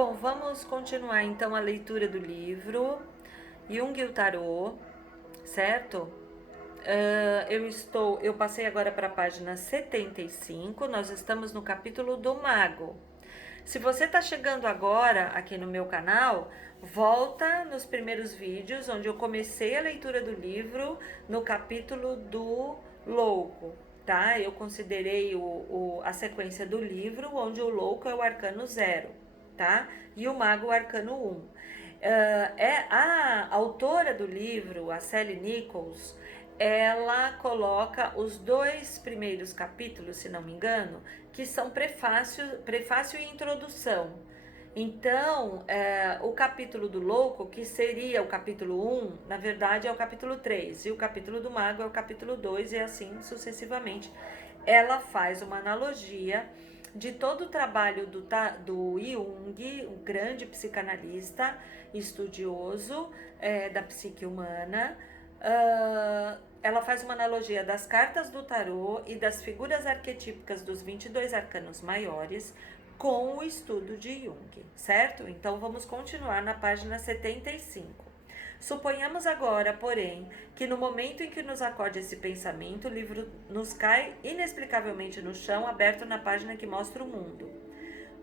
Bom, vamos continuar então a leitura do livro Jung e o Tarô, certo? Eu passei agora para a página 75, nós estamos no capítulo do Mago. Se você está chegando agora aqui no meu canal, volta nos primeiros vídeos onde eu comecei a leitura do livro no capítulo do Louco, tá? Eu considerei a sequência do livro onde o Louco é o arcano 0, tá? E o Mago o arcano 1. É a autora do livro, a Sally Nichols, ela coloca os dois primeiros capítulos, se não me engano, que são prefácio e introdução. Então, o capítulo do Louco, que seria o capítulo 1, na verdade é o capítulo 3, e o capítulo do Mago é o capítulo 2, e assim sucessivamente. Ela faz uma analogia de todo o trabalho do Jung, um grande psicanalista, estudioso da psique humana. Ela faz uma analogia das cartas do tarô e das figuras arquetípicas dos 22 arcanos maiores com o estudo de Jung, certo? Então vamos continuar na página 75. Suponhamos agora, porém, que no momento em que nos acode esse pensamento, o livro nos cai inexplicavelmente no chão, aberto na página que mostra o mundo.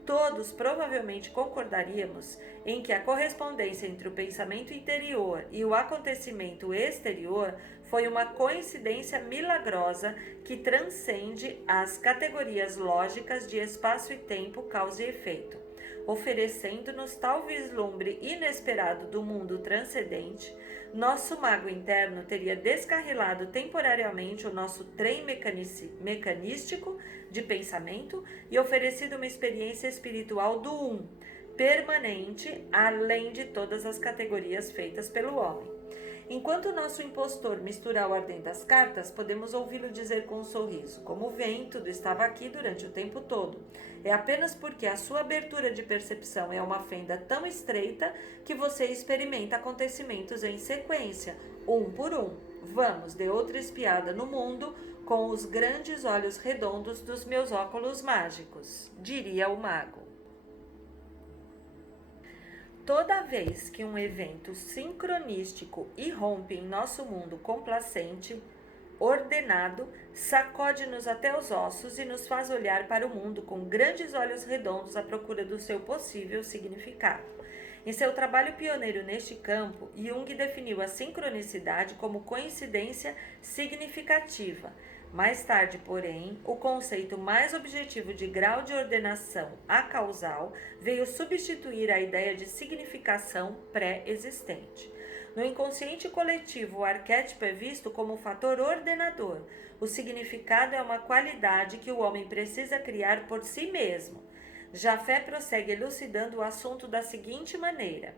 Todos provavelmente concordaríamos em que a correspondência entre o pensamento interior e o acontecimento exterior foi uma coincidência milagrosa que transcende as categorias lógicas de espaço e tempo, causa e efeito, oferecendo-nos tal vislumbre inesperado do mundo transcendente. Nosso mago interno teria descarrilado temporariamente o nosso trem mecanístico de pensamento e oferecido uma experiência espiritual do permanente, além de todas as categorias feitas pelo homem. Enquanto o nosso impostor mistura a ordem das cartas, podemos ouvi-lo dizer com um sorriso: como vem, tudo estava aqui durante o tempo todo. É apenas porque a sua abertura de percepção é uma fenda tão estreita que você experimenta acontecimentos em sequência, um por um. Vamos, dê outra espiada no mundo com os grandes olhos redondos dos meus óculos mágicos, diria o mago. Toda vez que um evento sincronístico irrompe em nosso mundo complacente, ordenado, sacode-nos até os ossos e nos faz olhar para o mundo com grandes olhos redondos à procura do seu possível significado. Em seu trabalho pioneiro neste campo, Jung definiu a sincronicidade como coincidência significativa. Mais tarde, porém, o conceito mais objetivo de grau de ordenação acausal veio substituir a ideia de significação pré-existente. No inconsciente coletivo, o arquétipo é visto como um fator ordenador. O significado é uma qualidade que o homem precisa criar por si mesmo. Jafé prossegue elucidando o assunto da seguinte maneira: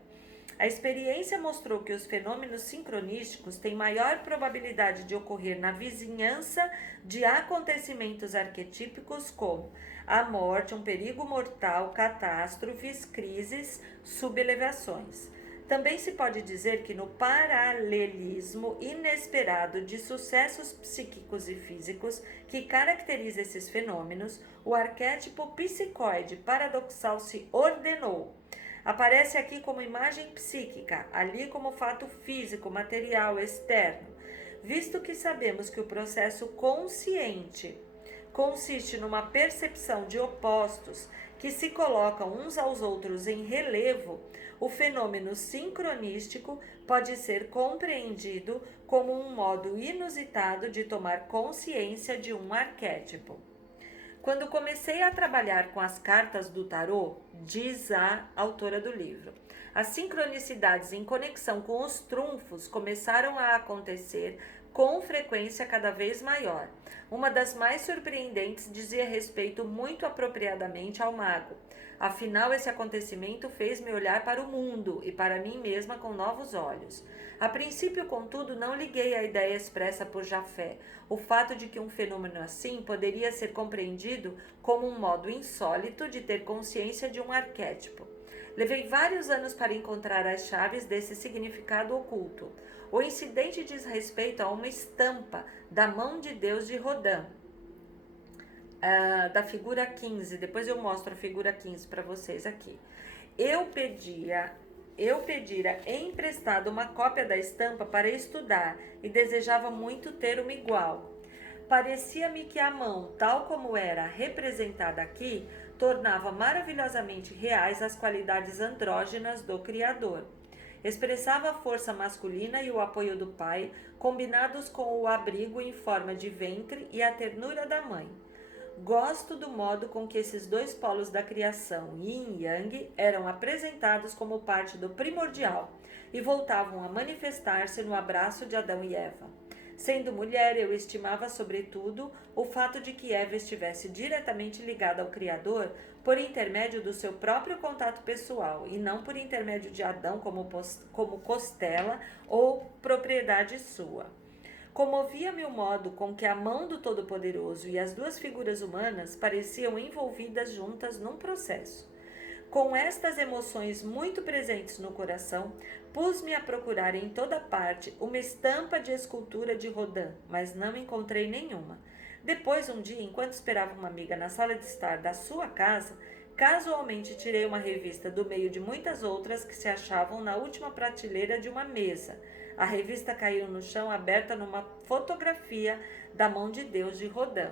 a experiência mostrou que os fenômenos sincronísticos têm maior probabilidade de ocorrer na vizinhança de acontecimentos arquetípicos como a morte, um perigo mortal, catástrofes, crises, subelevações. Também se pode dizer que no paralelismo inesperado de sucessos psíquicos e físicos que caracteriza esses fenômenos, o arquétipo psicoide paradoxal se ordenou. Aparece aqui como imagem psíquica, ali como fato físico, material, externo. Visto que sabemos que o processo consciente consiste numa percepção de opostos que se colocam uns aos outros em relevo, o fenômeno sincronístico pode ser compreendido como um modo inusitado de tomar consciência de um arquétipo. Quando comecei a trabalhar com as cartas do tarô, diz a autora do livro, as sincronicidades em conexão com os trunfos começaram a acontecer com frequência cada vez maior. Uma das mais surpreendentes dizia respeito muito apropriadamente ao mago. Afinal, esse acontecimento fez-me olhar para o mundo e para mim mesma com novos olhos. A princípio, contudo, não liguei à ideia expressa por Jafé, o fato de que um fenômeno assim poderia ser compreendido como um modo insólito de ter consciência de um arquétipo. Levei vários anos para encontrar as chaves desse significado oculto. O incidente diz respeito a uma estampa da mão de Deus de Rodin. da figura 15, depois eu mostro a figura 15 para vocês aqui. Eu pedira emprestado uma cópia da estampa para estudar e desejava muito ter uma igual. Parecia-me que a mão, tal como era representada aqui, tornava maravilhosamente reais as qualidades andrógenas do Criador. Expressava a força masculina e o apoio do pai, combinados com o abrigo em forma de ventre e a ternura da mãe. Gosto do modo com que esses dois polos da criação, Yin e Yang, eram apresentados como parte do primordial e voltavam a manifestar-se no abraço de Adão e Eva. Sendo mulher, eu estimava sobretudo o fato de que Eva estivesse diretamente ligada ao Criador por intermédio do seu próprio contato pessoal e não por intermédio de Adão como costela ou propriedade sua. Comovia-me o modo com que a mão do Todo-Poderoso e as duas figuras humanas pareciam envolvidas juntas num processo. Com estas emoções muito presentes no coração, pus-me a procurar em toda parte uma estampa de escultura de Rodin, mas não encontrei nenhuma. Depois, um dia, enquanto esperava uma amiga na sala de estar da sua casa, casualmente tirei uma revista do meio de muitas outras que se achavam na última prateleira de uma mesa. A revista caiu no chão aberta numa fotografia da mão de Deus de Rodin.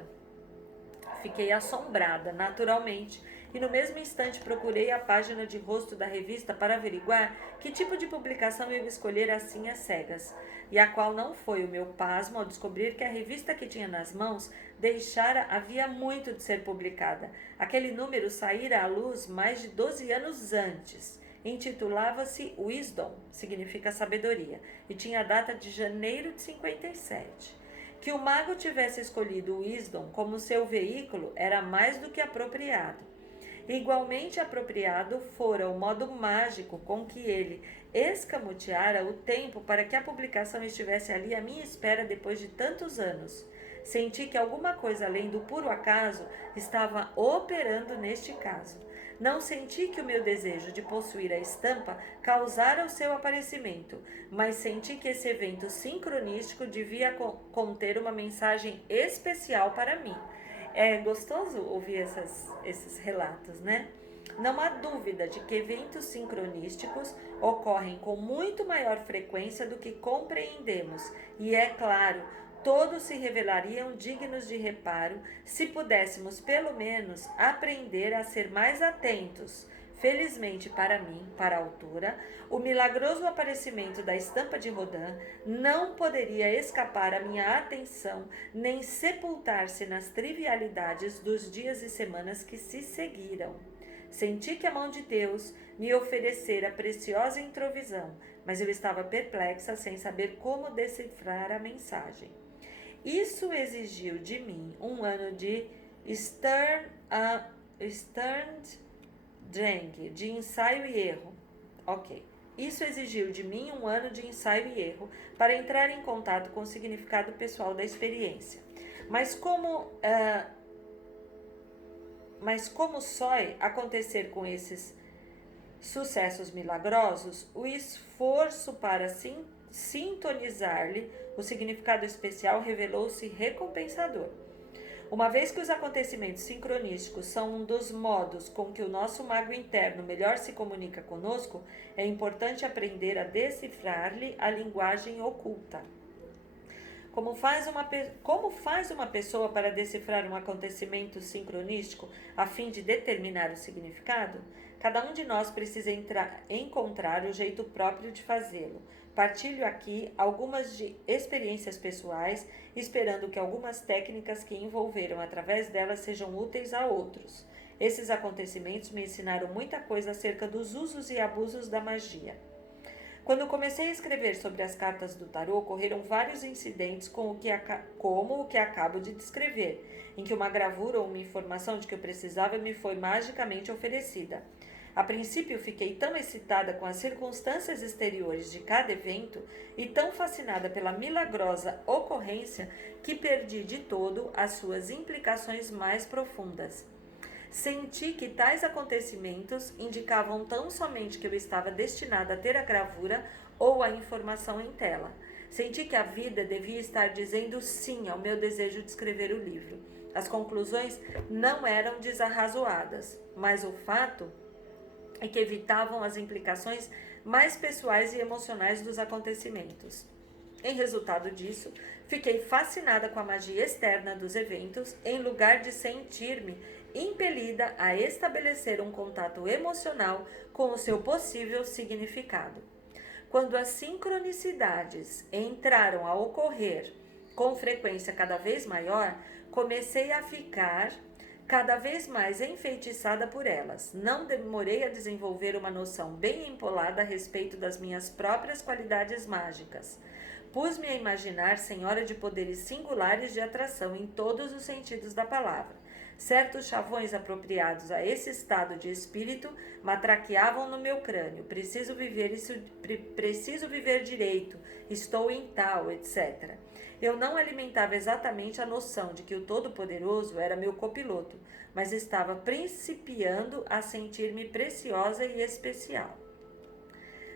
Fiquei assombrada, naturalmente, e no mesmo instante procurei a página de rosto da revista para averiguar que tipo de publicação eu escolher assim às cegas, e a qual não foi o meu pasmo ao descobrir que a revista que tinha nas mãos deixara havia muito de ser publicada. Aquele número saíra à luz mais de 12 anos antes. Intitulava-se Wisdom, significa sabedoria, e tinha a data de janeiro de 57. Que o mago tivesse escolhido o Wisdom como seu veículo era mais do que apropriado. Igualmente apropriado fora o modo mágico com que ele escamoteara o tempo para que a publicação estivesse ali à minha espera depois de tantos anos. Senti que alguma coisa além do puro acaso estava operando neste caso. Não senti que o meu desejo de possuir a estampa causara o seu aparecimento, mas senti que esse evento sincronístico devia conter uma mensagem especial para mim. É gostoso ouvir esses relatos, né? Não há dúvida de que eventos sincronísticos ocorrem com muito maior frequência do que compreendemos, e é claro, todos se revelariam dignos de reparo se pudéssemos, pelo menos, aprender a ser mais atentos. Felizmente para mim, para a autora, o milagroso aparecimento da estampa de Rodin não poderia escapar à minha atenção, nem sepultar-se nas trivialidades dos dias e semanas que se seguiram. Senti que a mão de Deus me oferecera preciosa introvisão, mas eu estava perplexa sem saber como decifrar a mensagem. Isso exigiu de mim um ano de de ensaio e erro. Ok. Isso exigiu de mim um ano de ensaio e erro para entrar em contato com o significado pessoal da experiência. Mas como só acontecer com esses sucessos milagrosos, o esforço para sintonizar-lhe o significado especial revelou-se recompensador. Uma vez que os acontecimentos sincronísticos são um dos modos com que o nosso mago interno melhor se comunica conosco, é importante aprender a decifrar-lhe a linguagem oculta. Como faz uma pessoa para decifrar um acontecimento sincronístico a fim de determinar o significado? Cada um de nós precisa encontrar o jeito próprio de fazê-lo. Partilho aqui algumas de experiências pessoais, esperando que algumas técnicas que envolveram através delas sejam úteis a outros. Esses acontecimentos me ensinaram muita coisa acerca dos usos e abusos da magia. Quando comecei a escrever sobre as cartas do tarô, ocorreram vários incidentes como o que acabo de descrever, em que uma gravura ou uma informação de que eu precisava me foi magicamente oferecida. A princípio, fiquei tão excitada com as circunstâncias exteriores de cada evento e tão fascinada pela milagrosa ocorrência que perdi de todo as suas implicações mais profundas. Senti que tais acontecimentos indicavam tão somente que eu estava destinada a ter a gravura ou a informação em tela. Senti que a vida devia estar dizendo sim ao meu desejo de escrever o livro. As conclusões não eram desarrazoadas, mas o fato é que evitavam as implicações mais pessoais e emocionais dos acontecimentos. Em resultado disso, fiquei fascinada com a magia externa dos eventos, em lugar de sentir-me impelida a estabelecer um contato emocional com o seu possível significado. Quando as sincronicidades entraram a ocorrer com frequência cada vez maior, comecei a ficar cada vez mais enfeitiçada por elas. Não demorei a desenvolver uma noção bem empolada a respeito das minhas próprias qualidades mágicas. Pus-me a imaginar senhora de poderes singulares de atração em todos os sentidos da palavra. Certos chavões apropriados a esse estado de espírito matraqueavam no meu crânio. Preciso viver direito, estou em tal, etc. Eu não alimentava exatamente a noção de que o Todo-Poderoso era meu copiloto, mas estava principiando a sentir-me preciosa e especial.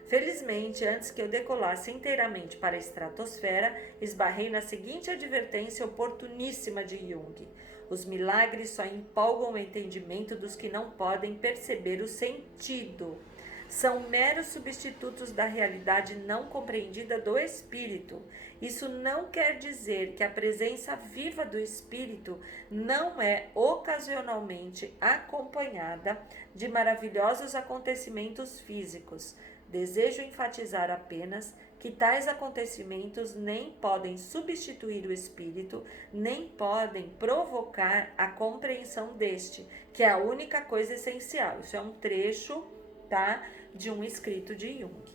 Felizmente, antes que eu decolasse inteiramente para a estratosfera, esbarrei na seguinte advertência oportuníssima de Jung: os milagres só empolgam o entendimento dos que não podem perceber o sentido. São meros substitutos da realidade não compreendida do espírito. Isso não quer dizer que a presença viva do espírito não é ocasionalmente acompanhada de maravilhosos acontecimentos físicos. Desejo enfatizar apenas que tais acontecimentos nem podem substituir o espírito, nem podem provocar a compreensão deste, que é a única coisa essencial. Isso é um trecho, tá, de um escrito de Jung.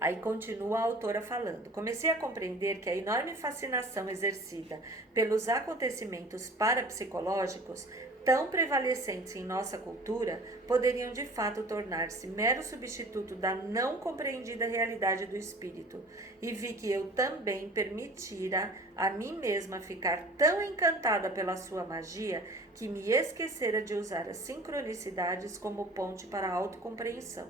Aí continua a autora falando: comecei a compreender que a enorme fascinação exercida pelos acontecimentos parapsicológicos, tão prevalecentes em nossa cultura, poderiam de fato tornar-se mero substituto da não compreendida realidade do espírito, e vi que eu também permitira a mim mesma ficar tão encantada pela sua magia que me esquecera de usar as sincronicidades como ponte para a autocompreensão.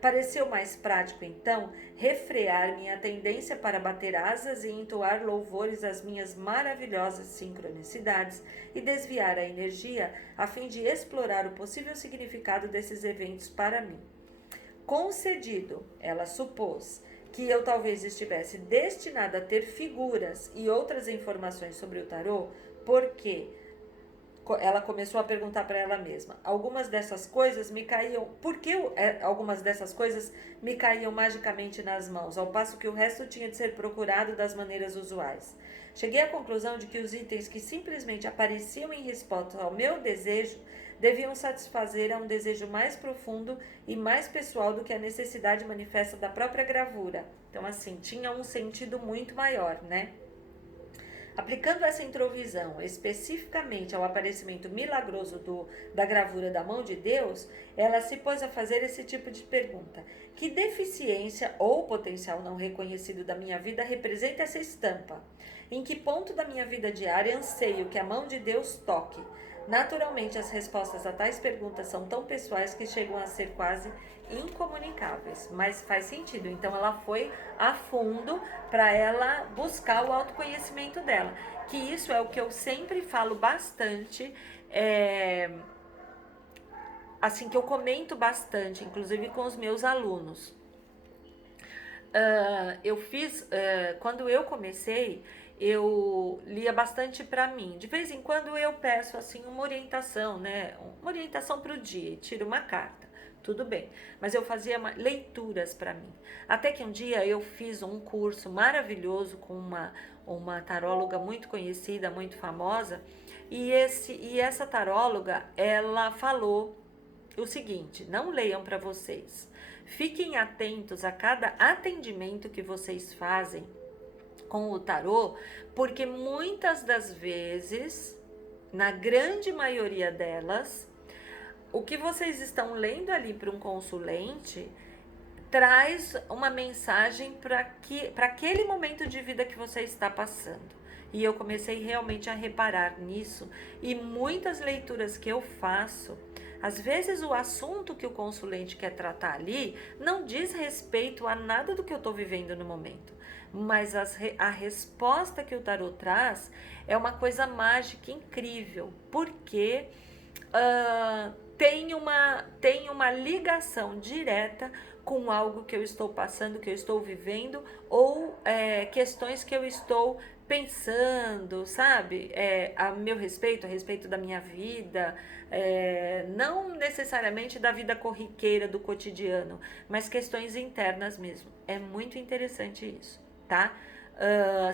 Pareceu mais prático, então, refrear minha tendência para bater asas e entoar louvores às minhas maravilhosas sincronicidades e desviar a energia a fim de explorar o possível significado desses eventos para mim. Concedido, ela supôs, que eu talvez estivesse destinada a ter figuras e outras informações sobre o tarô, porque ela começou a perguntar para ela mesma: algumas dessas coisas me caíam, por que algumas dessas coisas me caíam magicamente nas mãos, ao passo que o resto tinha de ser procurado das maneiras usuais? Cheguei à conclusão de que os itens que simplesmente apareciam em resposta ao meu desejo deviam satisfazer a um desejo mais profundo e mais pessoal do que a necessidade manifesta da própria gravura. Então, assim, tinha um sentido muito maior, né? Aplicando essa introvisão especificamente ao aparecimento milagroso da gravura da mão de Deus, ela se pôs a fazer esse tipo de pergunta: que deficiência ou potencial não reconhecido da minha vida representa essa estampa? Em que ponto da minha vida diária anseio que a mão de Deus toque? Naturalmente, as respostas a tais perguntas são tão pessoais que chegam a ser quase incomunicáveis, mas faz sentido. Então ela foi a fundo para ela buscar o autoconhecimento dela, que isso é o que eu sempre falo bastante, assim, que eu comento bastante, inclusive com os meus alunos. Eu fiz, quando eu comecei, eu lia bastante para mim. De vez em quando eu peço assim uma orientação, né? Uma orientação para o dia, tiro uma carta. Tudo bem, mas eu fazia leituras para mim. Até que um dia eu fiz um curso maravilhoso com uma taróloga muito conhecida, muito famosa, e essa taróloga, ela falou o seguinte: não leiam para vocês. Fiquem atentos a cada atendimento que vocês fazem com o tarô, porque muitas das vezes, na grande maioria delas, o que vocês estão lendo ali para um consulente traz uma mensagem para aquele momento de vida que você está passando. E eu comecei realmente a reparar nisso, e muitas leituras que eu faço Às vezes o assunto que o consulente quer tratar ali não diz respeito a nada do que eu estou vivendo no momento, mas a resposta que o tarot traz é uma coisa mágica, incrível, porque tem uma ligação direta com algo que eu estou passando, que eu estou vivendo, ou questões que eu estou pensando, sabe? A meu respeito, a respeito da minha vida, não necessariamente da vida corriqueira do cotidiano, mas questões internas mesmo. É muito interessante isso, tá?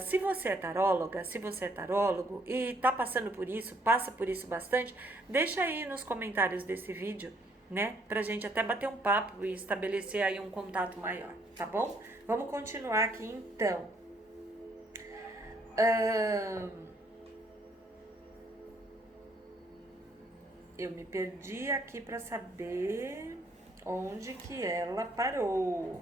Se você é taróloga, se você é tarólogo e tá passando por isso, passa por isso bastante, deixa aí nos comentários desse vídeo, né? Pra gente até bater um papo e estabelecer aí um contato maior, tá bom? Vamos continuar aqui então. Eu me perdi aqui para saber onde que ela parou.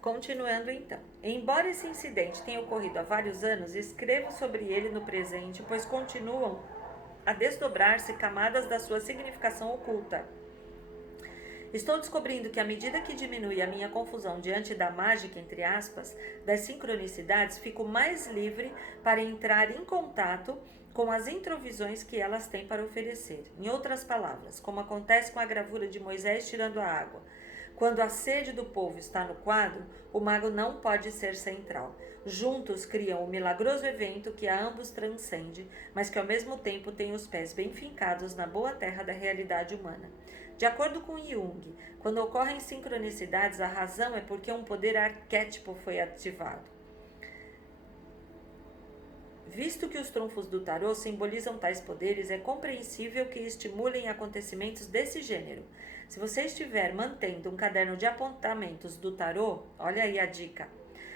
Continuando então. Embora esse incidente tenha ocorrido há vários anos, escrevo sobre ele no presente, pois continuam a desdobrar-se camadas da sua significação oculta. Estou descobrindo que à medida que diminui a minha confusão diante da mágica, entre aspas, das sincronicidades, fico mais livre para entrar em contato com as introvisões que elas têm para oferecer. Em outras palavras, como acontece com a gravura de Moisés tirando a água. Quando a sede do povo está no quadro, o mago não pode ser central. Juntos criam o milagroso evento que a ambos transcende, mas que ao mesmo tempo tem os pés bem fincados na boa terra da realidade humana. De acordo com Jung, quando ocorrem sincronicidades, a razão é porque um poder arquétipo foi ativado. Visto que os trunfos do tarô simbolizam tais poderes, é compreensível que estimulem acontecimentos desse gênero. Se você estiver mantendo um caderno de apontamentos do tarô, olha aí a dica.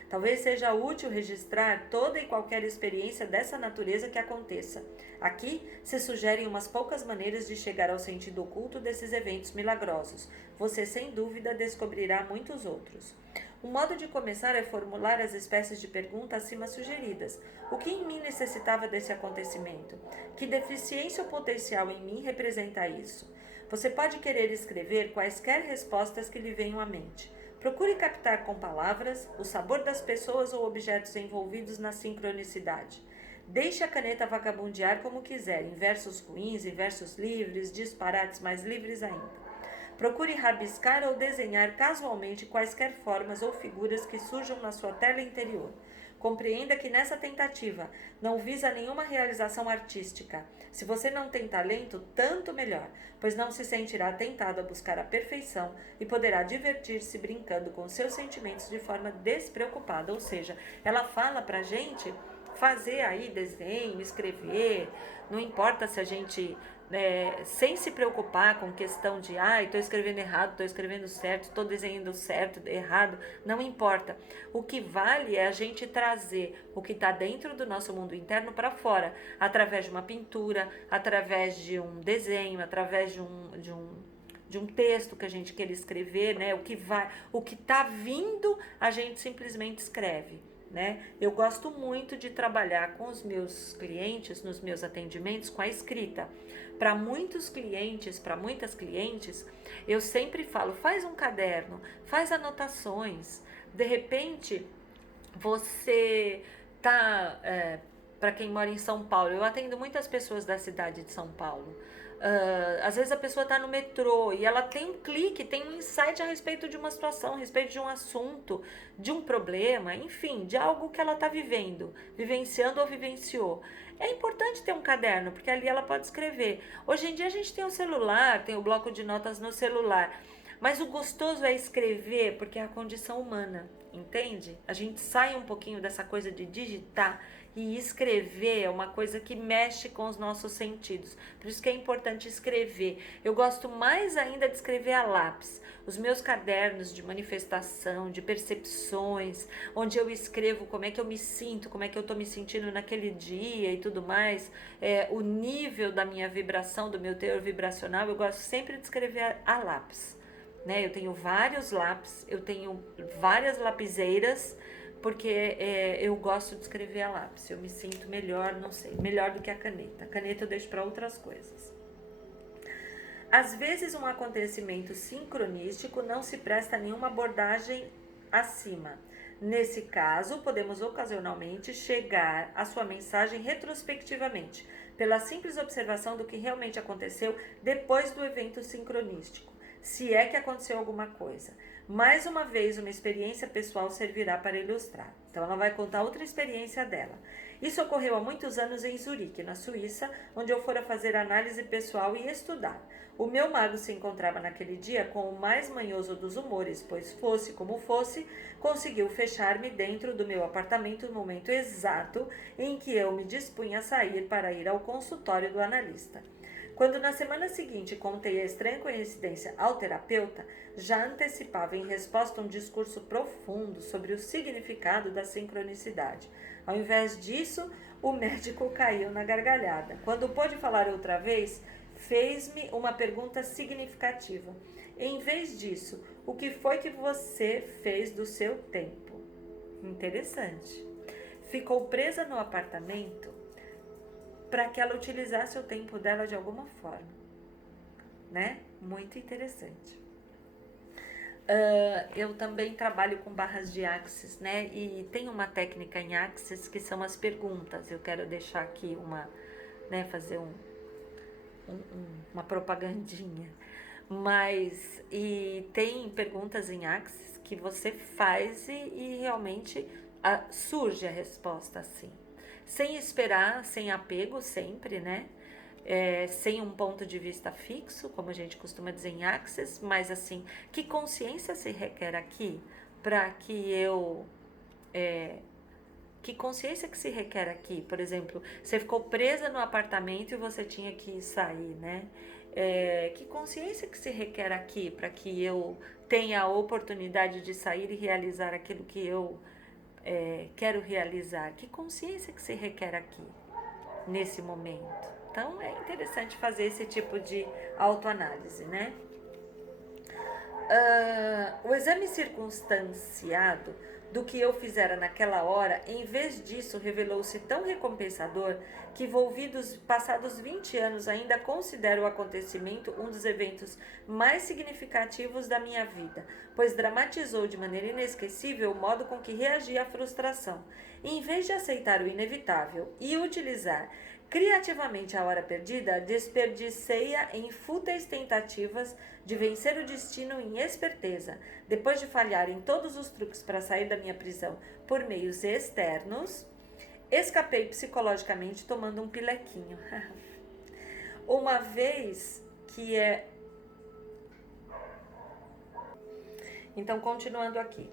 Talvez seja útil registrar toda e qualquer experiência dessa natureza que aconteça. Aqui se sugerem umas poucas maneiras de chegar ao sentido oculto desses eventos milagrosos. Você, sem dúvida, descobrirá muitos outros. Um modo de começar é formular as espécies de perguntas acima sugeridas. O que em mim necessitava desse acontecimento? Que deficiência ou potencial em mim representa isso? Você pode querer escrever quaisquer respostas que lhe venham à mente. Procure captar com palavras o sabor das pessoas ou objetos envolvidos na sincronicidade. Deixe a caneta vagabundear como quiser, em versos ruins, em versos livres, disparates mais livres ainda. Procure rabiscar ou desenhar casualmente quaisquer formas ou figuras que surjam na sua tela interior. Compreenda que nessa tentativa não visa nenhuma realização artística. Se você não tem talento, tanto melhor, pois não se sentirá tentado a buscar a perfeição e poderá divertir-se brincando com seus sentimentos de forma despreocupada. Ou seja, ela fala pra gente fazer aí desenho, escrever, não importa se a gente sem se preocupar com questão de estou escrevendo errado, estou escrevendo certo, estou desenhando certo, errado, não importa. O que vale é a gente trazer o que está dentro do nosso mundo interno para fora, através de uma pintura, através de um desenho, através de um texto que a gente quer escrever, né? O que está vindo, a gente simplesmente escreve. Né? Eu gosto muito de trabalhar com os meus clientes, nos meus atendimentos, com a escrita. Para muitos clientes, para muitas clientes, eu sempre falo, faz um caderno, faz anotações. De repente, você tá, para quem mora em São Paulo, eu atendo muitas pessoas da cidade de São Paulo. Às vezes a pessoa está no metrô e ela tem um clique, tem um insight a respeito de uma situação, a respeito de um assunto, de um problema, enfim, de algo que ela está vivendo, vivenciando ou vivenciou. É importante ter um caderno, porque ali ela pode escrever. Hoje em dia a gente tem o celular, tem o bloco de notas no celular, mas o gostoso é escrever, porque é a condição humana, entende? A gente sai um pouquinho dessa coisa de digitar. E escrever é uma coisa que mexe com os nossos sentidos. Por isso que é importante escrever. Eu gosto mais ainda de escrever a lápis. Os meus cadernos de manifestação, de percepções, onde eu escrevo como é que eu me sinto, como é que eu estou me sentindo naquele dia e tudo mais, o nível da minha vibração, do meu teor vibracional, eu gosto sempre de escrever a lápis. Né? Eu tenho vários lápis, eu tenho várias lapiseiras, porque eu gosto de escrever a lápis, eu me sinto melhor, não sei, melhor do que a caneta. A caneta eu deixo para outras coisas. Às vezes um acontecimento sincronístico não se presta a nenhuma abordagem acima. Nesse caso, podemos ocasionalmente chegar à sua mensagem retrospectivamente, pela simples observação do que realmente aconteceu depois do evento sincronístico, se é que aconteceu alguma coisa. Mais uma vez, uma experiência pessoal servirá para ilustrar. Então, ela vai contar outra experiência dela. Isso ocorreu há muitos anos em Zurique, na Suíça, onde eu fora fazer análise pessoal e estudar. O meu mago se encontrava naquele dia com o mais manhoso dos humores, pois fosse como fosse, conseguiu fechar-me dentro do meu apartamento no momento exato em que eu me dispunha a sair para ir ao consultório do analista. Quando na semana seguinte contei a estranha coincidência ao terapeuta, já antecipava em resposta um discurso profundo sobre o significado da sincronicidade. Ao invés disso, o médico caiu na gargalhada. Quando pôde falar outra vez, fez-me uma pergunta significativa. Em vez disso, o que foi que você fez do seu tempo? Interessante. Ficou presa no apartamento para que ela utilizasse o tempo dela de alguma forma, né? Muito interessante. Eu também trabalho com barras de Axis, né? E tem uma técnica em Axis que são as perguntas. Eu quero deixar aqui né? Fazer uma propagandinha. E tem perguntas em Axis que você faz e realmente surge a resposta assim. Sem esperar, sem apego sempre, né? Sem um ponto de vista fixo, como a gente costuma dizer em Axis, mas assim, que consciência se requer aqui para que eu... que consciência que se requer aqui? Por exemplo, você ficou presa no apartamento e você tinha que sair, né? Que consciência que se requer aqui para que eu tenha a oportunidade de sair e realizar aquilo que eu quero realizar? Que consciência que se requer aqui, nesse momento? Então, é interessante fazer esse tipo de autoanálise, né? O exame circunstanciado do que eu fizera naquela hora, em vez disso, revelou-se tão recompensador que, passados 20 anos, ainda considero o acontecimento um dos eventos mais significativos da minha vida, pois dramatizou de maneira inesquecível o modo com que reagi à frustração. E, em vez de aceitar o inevitável e utilizar criativamente a hora perdida, desperdicei-a em fúteis tentativas de vencer o destino em esperteza. Depois de falhar em todos os truques para sair da minha prisão por meios externos, escapei psicologicamente tomando um pilequinho. Uma vez que Então, continuando aqui.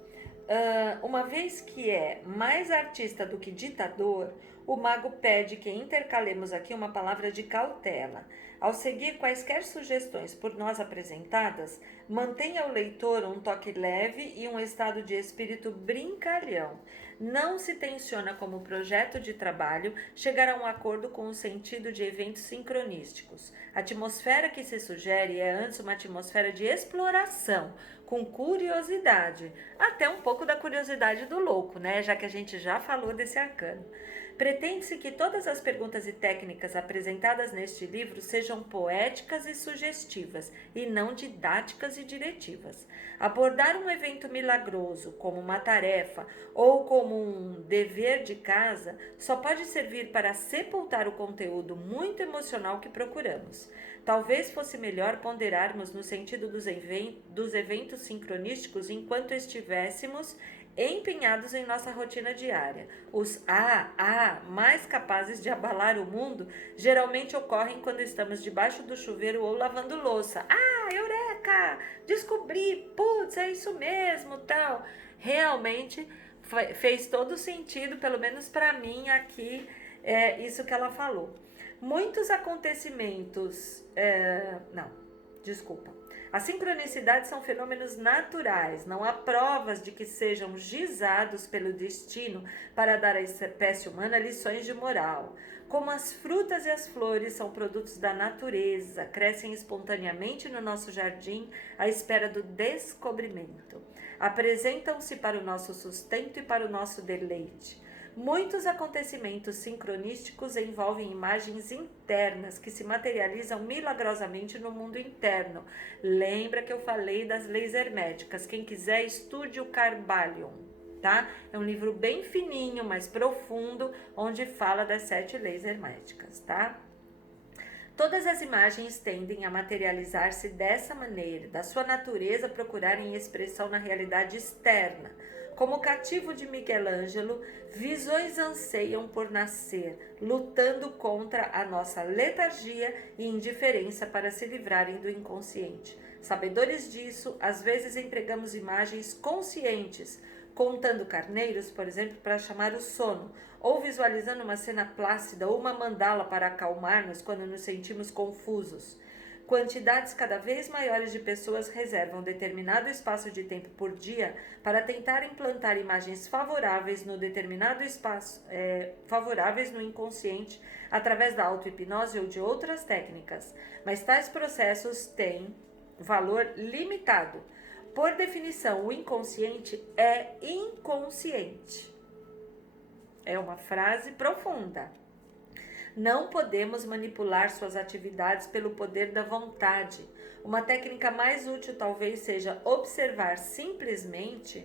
Uma vez que é mais artista do que ditador, o mago pede que intercalemos aqui uma palavra de cautela. Ao seguir quaisquer sugestões por nós apresentadas, mantenha o leitor um toque leve e um estado de espírito brincalhão. Não se tenciona como projeto de trabalho chegar a um acordo com o sentido de eventos sincronísticos. A atmosfera que se sugere é antes uma atmosfera de exploração, com curiosidade, até um pouco da curiosidade do louco, né? Já que a gente já falou desse arcano. Pretende-se que todas as perguntas e técnicas apresentadas neste livro sejam poéticas e sugestivas, e não didáticas e diretivas. Abordar um evento milagroso como uma tarefa ou como um dever de casa só pode servir para sepultar o conteúdo muito emocional que procuramos. Talvez fosse melhor ponderarmos no sentido dos eventos sincronísticos enquanto estivéssemos empenhados em nossa rotina diária. Os mais capazes de abalar o mundo geralmente ocorrem quando estamos debaixo do chuveiro ou lavando louça. Eureka! Descobri! Putz, é isso mesmo, tal. Realmente fez todo sentido, pelo menos para mim aqui, isso que ela falou. Muitos acontecimentos... As sincronicidades são fenômenos naturais, não há provas de que sejam gizados pelo destino para dar à espécie humana lições de moral. Como as frutas e as flores são produtos da natureza, crescem espontaneamente no nosso jardim à espera do descobrimento. Apresentam-se para o nosso sustento e para o nosso deleite. Muitos acontecimentos sincronísticos envolvem imagens internas que se materializam milagrosamente no mundo interno. Lembra que eu falei das leis herméticas? Quem quiser, estude o Kybalion, tá? É um livro bem fininho, mas profundo, onde fala das 7 leis herméticas, tá? Todas as imagens tendem a materializar-se dessa maneira, da sua natureza procurarem expressão na realidade externa. Como o cativo de Michelangelo, visões anseiam por nascer, lutando contra a nossa letargia e indiferença para se livrarem do inconsciente. Sabedores disso, às vezes empregamos imagens conscientes, contando carneiros, por exemplo, para chamar o sono, ou visualizando uma cena plácida ou uma mandala para acalmar-nos quando nos sentimos confusos. Quantidades cada vez maiores de pessoas reservam determinado espaço de tempo por dia para tentar implantar imagens favoráveis no determinado espaço, favoráveis no inconsciente, através da auto-hipnose ou de outras técnicas. Mas tais processos têm valor limitado. Por definição, o inconsciente é inconsciente. É uma frase profunda. Não podemos manipular suas atividades pelo poder da vontade. Uma técnica mais útil talvez seja observar simplesmente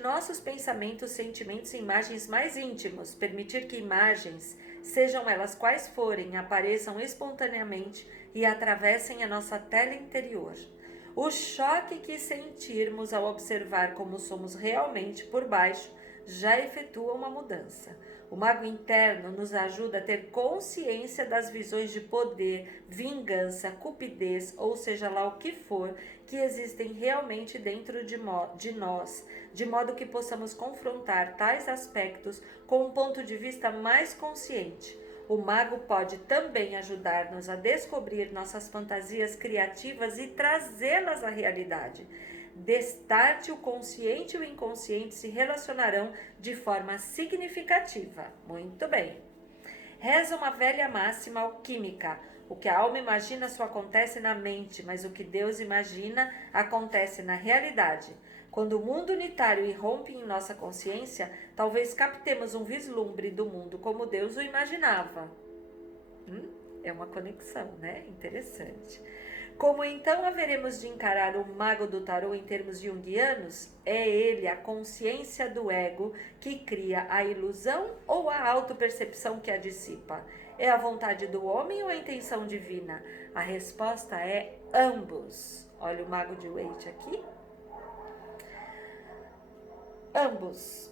nossos pensamentos, sentimentos e imagens mais íntimos. Permitir que imagens, sejam elas quais forem, apareçam espontaneamente e atravessem a nossa tela interior. O choque que sentirmos ao observar como somos realmente por baixo já efetua uma mudança. O mago interno nos ajuda a ter consciência das visões de poder, vingança, cupidez, ou seja lá o que for, que existem realmente dentro de nós, de modo que possamos confrontar tais aspectos com um ponto de vista mais consciente. O mago pode também ajudar-nos a descobrir nossas fantasias criativas e trazê-las à realidade. Destarte o consciente e o inconsciente se relacionarão de forma significativa. Muito bem. Reza uma velha máxima alquímica: o que a alma imagina só acontece na mente, mas o que Deus imagina acontece na realidade. Quando o mundo unitário irrompe em nossa consciência, talvez captemos um vislumbre do mundo como Deus o imaginava. É uma conexão, né? Interessante. Como então haveremos de encarar o mago do tarô em termos junguianos? É ele, a consciência do ego, que cria a ilusão ou a autopercepção que a dissipa? É a vontade do homem ou a intenção divina? A resposta é ambos. Olha o mago de Waite aqui. Ambos.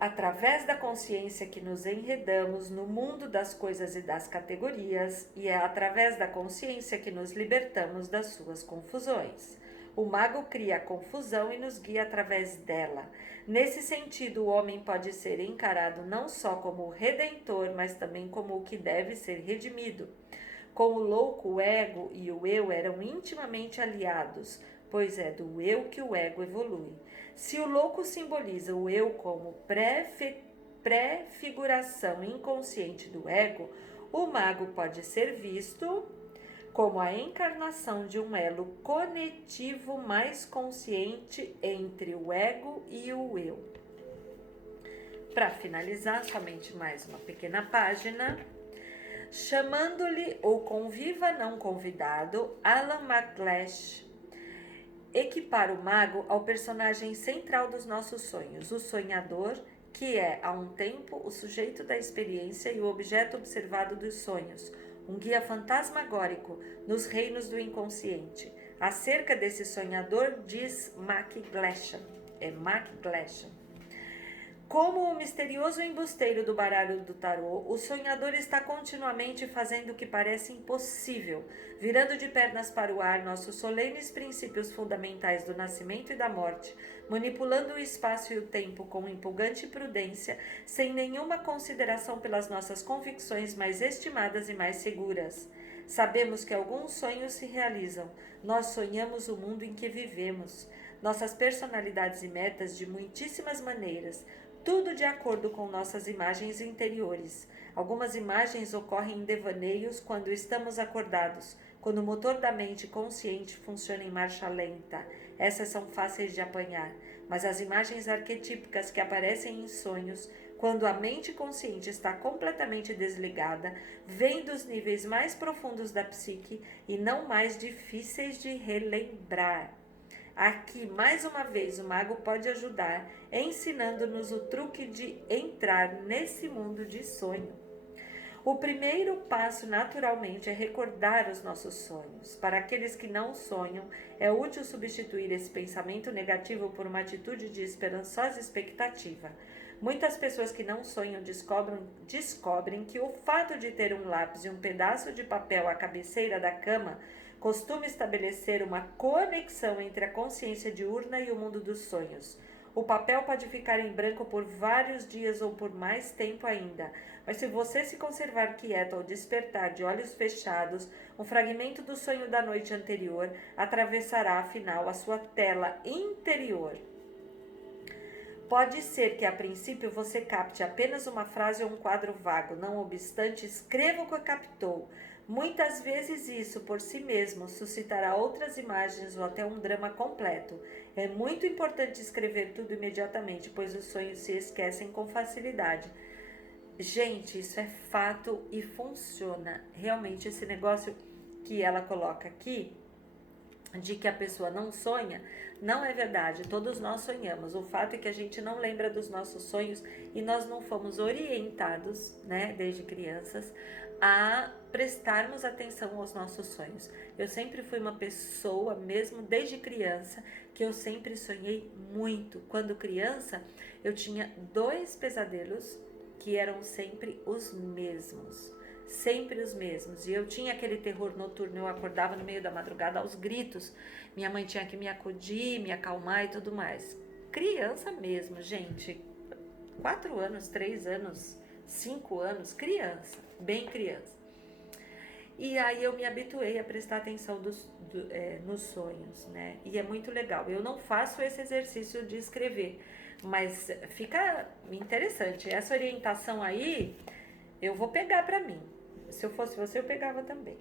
Através da consciência que nos enredamos no mundo das coisas e das categorias, e é através da consciência que nos libertamos das suas confusões. O mago cria a confusão e nos guia através dela. Nesse sentido, o homem pode ser encarado não só como o redentor, mas também como o que deve ser redimido. Com o louco, o ego e o eu eram intimamente aliados, pois é do eu que o ego evolui. Se o louco simboliza o eu como prefiguração inconsciente do ego, o mago pode ser visto como a encarnação de um elo conectivo mais consciente entre o ego e o eu. Para finalizar, somente mais uma pequena página. Chamando-lhe o conviva não convidado, Alan McLeish equipara o mago ao personagem central dos nossos sonhos, o sonhador, que é, a um tempo, o sujeito da experiência e o objeto observado dos sonhos, um guia fantasmagórico nos reinos do inconsciente. Acerca desse sonhador, diz McGlashan, como o misterioso embusteiro do baralho do tarô, o sonhador está continuamente fazendo o que parece impossível, virando de pernas para o ar nossos solenes princípios fundamentais do nascimento e da morte, manipulando o espaço e o tempo com empolgante prudência, sem nenhuma consideração pelas nossas convicções mais estimadas e mais seguras. Sabemos que alguns sonhos se realizam, nós sonhamos o mundo em que vivemos, nossas personalidades e metas de muitíssimas maneiras. tudo de acordo com nossas imagens interiores. Algumas imagens ocorrem em devaneios quando estamos acordados, quando o motor da mente consciente funciona em marcha lenta. Essas são fáceis de apanhar, mas as imagens arquetípicas que aparecem em sonhos, quando a mente consciente está completamente desligada, vêm dos níveis mais profundos da psique e não mais difíceis de relembrar. Aqui, mais uma vez, o mago pode ajudar, ensinando-nos o truque de entrar nesse mundo de sonho. O primeiro passo, naturalmente, é recordar os nossos sonhos. Para aqueles que não sonham, é útil substituir esse pensamento negativo por uma atitude de esperançosa expectativa. Muitas pessoas que não sonham descobrem que o fato de ter um lápis e um pedaço de papel à cabeceira da cama costuma estabelecer uma conexão entre a consciência diurna e o mundo dos sonhos. O papel pode ficar em branco por vários dias ou por mais tempo ainda, mas se você se conservar quieto ao despertar de olhos fechados, um fragmento do sonho da noite anterior atravessará afinal a sua tela interior. Pode ser que a princípio você capte apenas uma frase ou um quadro vago, não obstante, escreva o que captou. Muitas vezes isso, por si mesmo, suscitará outras imagens ou até um drama completo. É muito importante escrever tudo imediatamente, pois os sonhos se esquecem com facilidade. Gente, isso é fato e funciona. Realmente, esse negócio que ela coloca aqui, de que a pessoa não sonha, não é verdade. Todos nós sonhamos. O fato é que a gente não lembra dos nossos sonhos e nós não fomos orientados, né, desde crianças, a prestarmos atenção aos nossos sonhos. Eu sempre fui uma pessoa, mesmo desde criança, que eu sempre sonhei muito. Quando criança, eu tinha 2 pesadelos que eram sempre os mesmos. Sempre os mesmos. E eu tinha aquele terror noturno, eu acordava no meio da madrugada aos gritos. Minha mãe tinha que me acudir, me acalmar e tudo mais. Criança mesmo, gente. 4 anos, 3 anos, 5 anos, criança, bem criança. E aí eu me habituei a prestar atenção nos sonhos, né? E é muito legal. Eu não faço esse exercício de escrever, mas fica interessante. Essa orientação aí, eu vou pegar para mim. Se eu fosse você, eu pegava também.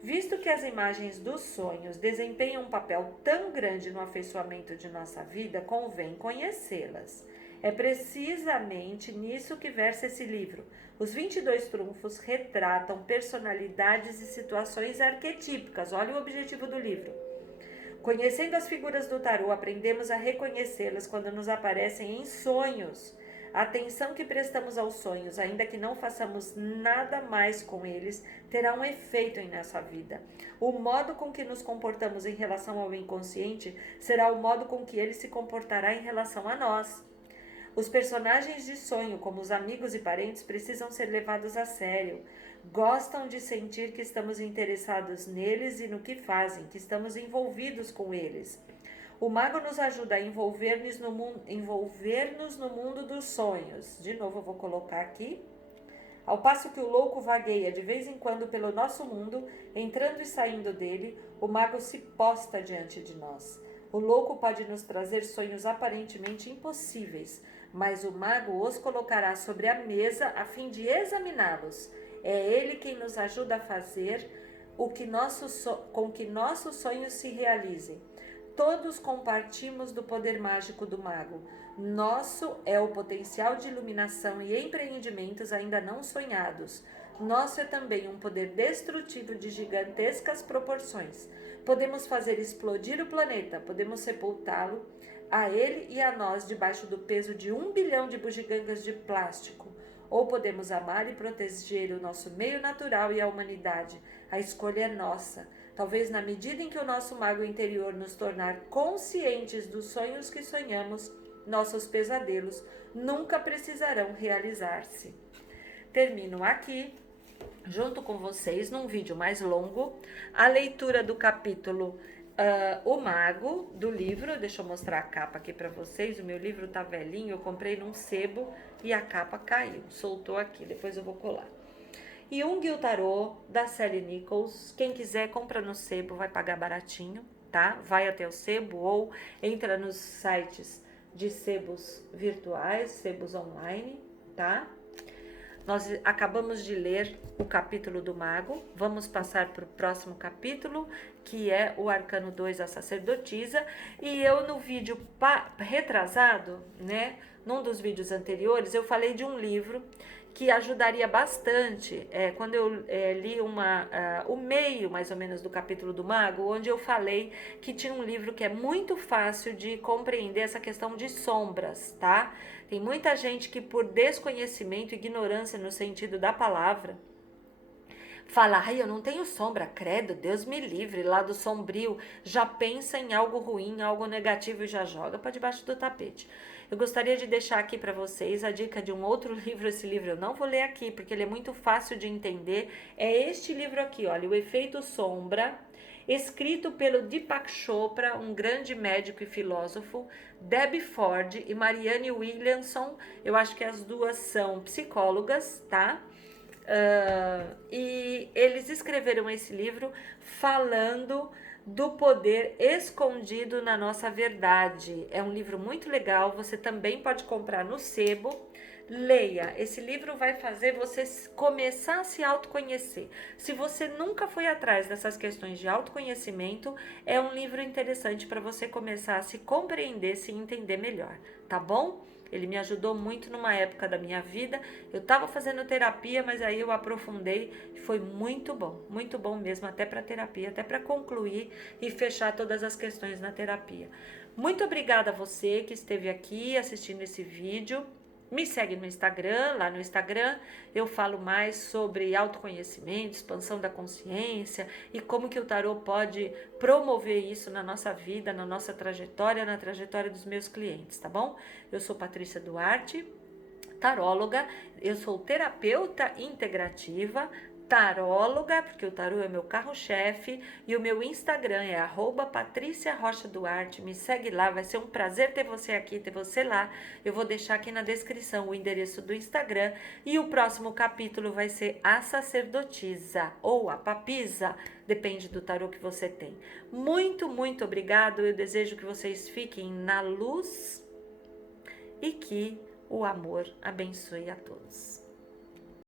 Visto que as imagens dos sonhos desempenham um papel tão grande no afeiçoamento de nossa vida, convém conhecê-las. É precisamente nisso que versa esse livro. Os 22 trunfos retratam personalidades e situações arquetípicas. Olha o objetivo do livro. Conhecendo as figuras do tarô, aprendemos a reconhecê-las quando nos aparecem em sonhos. A atenção que prestamos aos sonhos, ainda que não façamos nada mais com eles, terá um efeito em nossa vida. O modo com que nos comportamos em relação ao inconsciente será o modo com que ele se comportará em relação a nós. Os personagens de sonho, como os amigos e parentes, precisam ser levados a sério. Gostam de sentir que estamos interessados neles e no que fazem, que estamos envolvidos com eles. O mago nos ajuda a envolver-nos no mundo dos sonhos. De novo eu vou colocar aqui. Ao passo que o louco vagueia de vez em quando pelo nosso mundo, entrando e saindo dele, o mago se posta diante de nós. O louco pode nos trazer sonhos aparentemente impossíveis, mas o mago os colocará sobre a mesa a fim de examiná-los. É ele quem nos ajuda a fazer com que nossos sonhos se realizem. Todos compartimos do poder mágico do mago. Nosso é o potencial de iluminação e empreendimentos ainda não sonhados. Nosso é também um poder destrutivo de gigantescas proporções. Podemos fazer explodir o planeta, podemos sepultá-lo, a ele e a nós, debaixo do peso de 1 bilhão de bugigangas de plástico. Ou podemos amar e proteger o nosso meio natural e a humanidade. A escolha é nossa. Talvez na medida em que o nosso mago interior nos tornar conscientes dos sonhos que sonhamos, nossos pesadelos nunca precisarão realizar-se. Termino aqui, junto com vocês, num vídeo mais longo, a leitura do capítulo O Mago, do livro. Deixa eu mostrar a capa aqui para vocês. O meu livro tá velhinho, eu comprei num sebo e a capa caiu, soltou aqui, depois eu vou colar. Jung e o Tarô, da Sally Nichols. Quem quiser, compra no sebo, vai pagar baratinho, tá? Vai até o sebo ou entra nos sites de sebos virtuais, sebos online, tá? Nós acabamos de ler o capítulo do Mago, vamos passar para o próximo capítulo, que é o Arcano 2, a Sacerdotisa, e eu no vídeo retrasado, né, num dos vídeos anteriores, eu falei de um livro que ajudaria bastante, quando eu li o meio, mais ou menos, do capítulo do Mago, onde eu falei que tinha um livro que é muito fácil de compreender essa questão de sombras, tá? Tem muita gente que por desconhecimento, ignorância no sentido da palavra, fala, ai, eu não tenho sombra, credo, Deus me livre, lado sombrio, já pensa em algo ruim, algo negativo e já joga para debaixo do tapete. Eu gostaria de deixar aqui para vocês a dica de um outro livro. Esse livro eu não vou ler aqui, porque ele é muito fácil de entender. É este livro aqui, olha, O Efeito Sombra, escrito pelo Deepak Chopra, um grande médico e filósofo, Debbie Ford e Marianne Williamson. Eu acho que as duas são psicólogas, tá? E eles escreveram esse livro falando do poder escondido na nossa verdade. É um livro muito legal, você também pode comprar no sebo. Leia, esse livro vai fazer você começar a se autoconhecer. Se você nunca foi atrás dessas questões de autoconhecimento, é um livro interessante para você começar a se compreender, se entender melhor, tá bom? Ele me ajudou muito numa época da minha vida. Eu estava fazendo terapia, mas aí eu aprofundei e foi muito bom mesmo, até para terapia, até para concluir e fechar todas as questões na terapia. Muito obrigada a você que esteve aqui assistindo esse vídeo. Me segue no Instagram, lá no Instagram eu falo mais sobre autoconhecimento, expansão da consciência e como que o tarô pode promover isso na nossa vida, na nossa trajetória, na trajetória dos meus clientes, tá bom? Eu sou Patrícia Duarte, taróloga, eu sou terapeuta integrativa, taróloga, porque o tarô é meu carro-chefe, e o meu Instagram é @PatriciaRochaDuarte. Me segue lá, vai ser um prazer ter você aqui, ter você lá. Eu vou deixar aqui na descrição o endereço do Instagram, e o próximo capítulo vai ser a sacerdotisa ou a papisa, depende do tarô que você tem. Muito obrigado, eu desejo que vocês fiquem na luz e que o amor abençoe a todos.